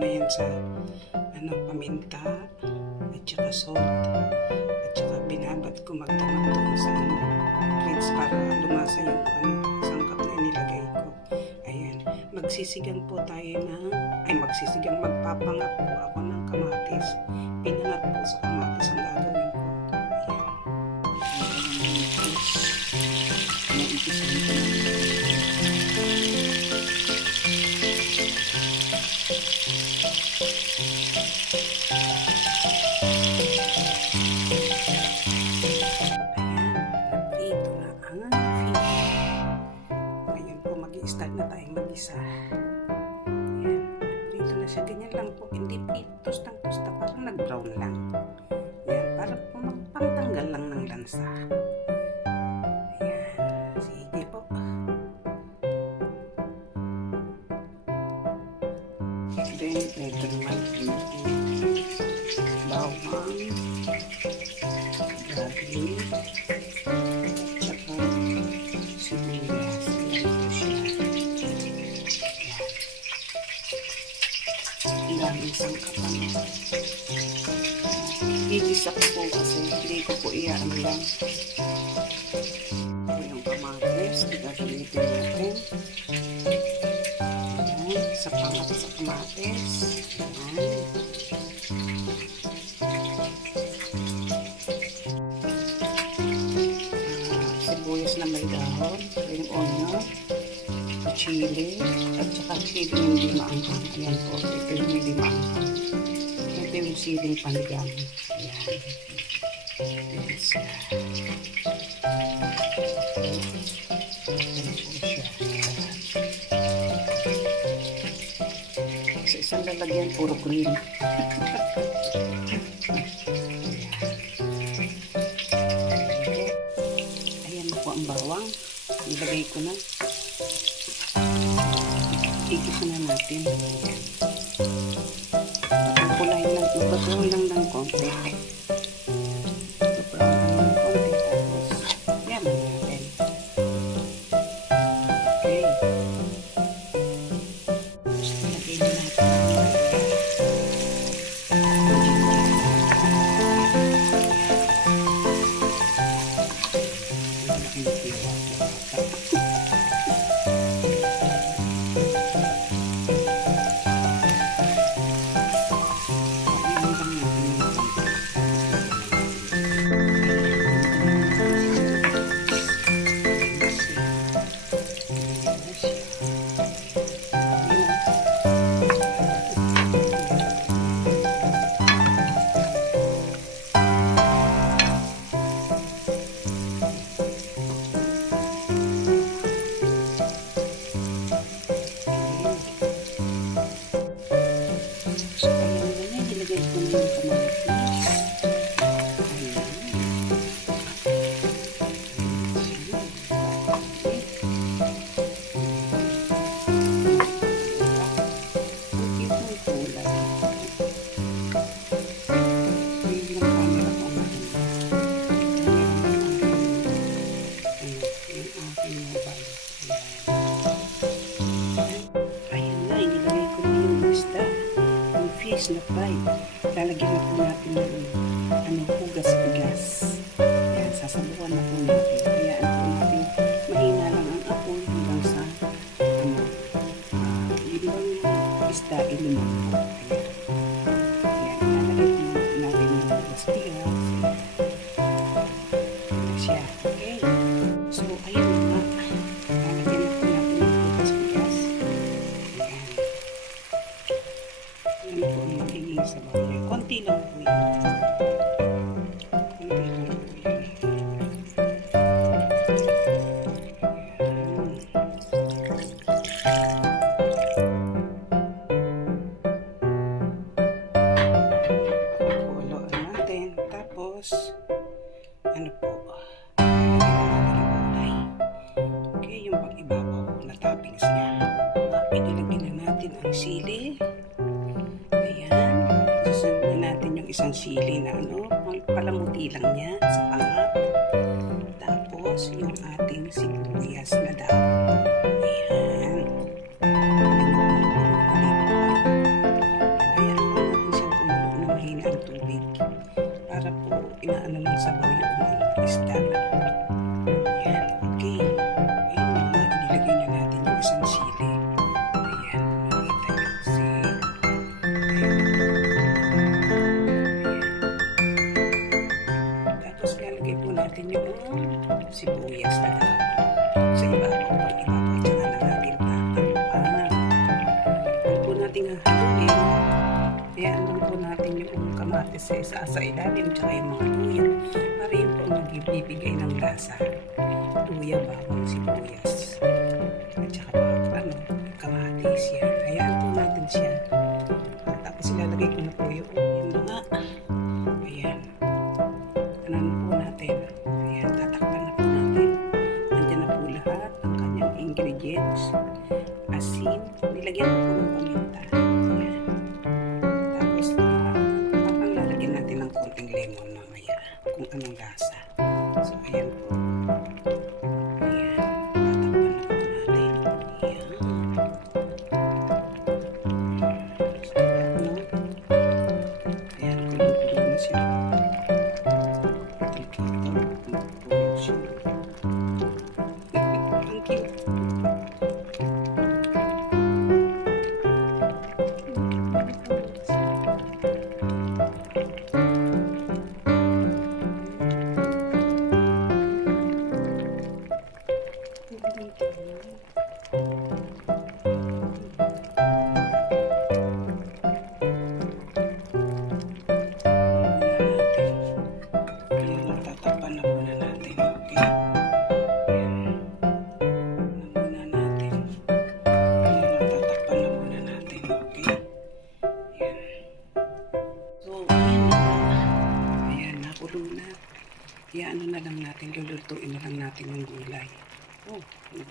na yan sa paminta at saka salt at saka binabad ko magdamag doon sa fridge para lumasa yung sangkap na nilagay ko. Ayan, magsisigang po tayo magpapangap po ako ng kamatis. Pinangat po sa kamatis ang gagawin ko. Start na tayong mag-isa. Ayan, prito na siya. Ganyan lang po. Hindi tostang-tosta. Parang nag-brown lang. Ayan, para po magpangtanggal lang ng lansa. Ayan, sige po. Then, ito naman bawang, garlic, saka sibuyas. Daming sangkapan. Gigisa ko po kasi hindi ko po iyaan lang. Ito yung kamatis. Gagamitin natin. Ayan. Sa kamatis. Ayan. Sibuyas na may dahon. Ito yung onion. Chili at saka chili hindi maanghang. Ayan po, ito yung hindi maanghang. Ito yung siling panigang. Ayan. Ayan siya. Ayan po siya. Sa isang lalagyan, puro green. Ayan po ang bawang. Ilagay ko na. Igisa na natin. Pagpulahin lang, ipatuloy lang ng konti. Ipapurahan lang ng konti. Tapos, yan na natin. Okay. Lagay na natin. Na fry. Lalagyan na po natin ng hugas bigas. Ayan, sasabukan na po natin. Hayaan po natin mahina lang ang apoy hanggang sa limang isda ilimang po. Ayan, lalagyan po natin ng hugas bigas. Ayan siya. Okay. So, ayun na. Lalagyan na po natin ng hugas bigas. Ayan. Ayan po yung magiging sabaw niya. Konti lang po yun. Konti lang po yun. Kukuloan natin. Tapos, ano po? Okay, yung pag-ibabaw na toppings niya. Inilagyan na natin ang sili. Ayan. Susunod na natin yung isang sili na palamuti lang niya sa pangat. Tapos, yung ating sibuyas na dahon. Ayan. mahina ang tubig. Para po inaano ng sabaw yung isda. Ayan, okay. Ayan na nga, inilagay na natin yung isang sili. Ayan, makita nyo. See? Tapos lalagay po natin yung sibuyas na sa ibabaw, pag-ibabaw, tsaka na natin tatakpan. Huwag po natin hahaluin. Ayan lang po natin yung kamatis sa ilalim, tsaka yung mga luya. Para yun po ang magbibigay ng lasa. Luya, bawang, sibuyas. At tsaka kamatis yan. Hayaan po natin siya. Tapos ilalagay ko na po yung mga. Ayan. Ano po natin. Ayan, tatakpan na po natin. Nandiyan na po lahat ng kanyang ingredients. Asin. Nilagyan ko po ng paminta. Ayan. Tapos parang lalagyan natin ng konting lemon mamaya kung anong lasa. So, ayan po. Ayan. Tatakpan na po natin. Ayan. Ayan, kulong-kulong na sila. Ang cute. Kaya ano na lang natin, lulutuin na lang natin yung gulay. Oh, ano.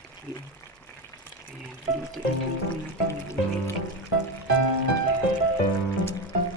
Ayan, lulutuin na lang natin yung gulay. Ayan.